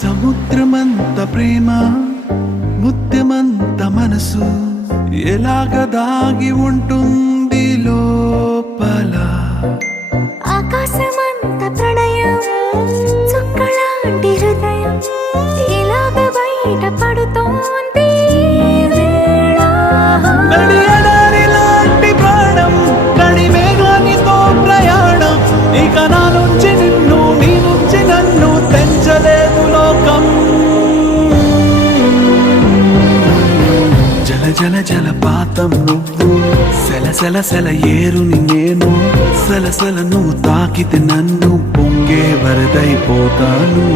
సముద్రమంత ప్రేమ ముత్యమంత మనసు ఎలాగ దాగి ఉంటుంది లోపల. ఆకాశమంత ప్రణయం చుక్కలాంటి హృదయం ఇలాగ బయట పడుతోంది లాంటి ప్రాణం నడి మేఘానితో ప్రయాణం. ఇక నా నుంచి నిన్ను నీ నుంచి నన్ను తెంచలేదు లోకం. జల జల జలపాతం నువ్వు సెల సెల సెల ఏరుని నేను. సలసల నువ్వు తాకితే నన్ను పొంగే వరదైపోతాను.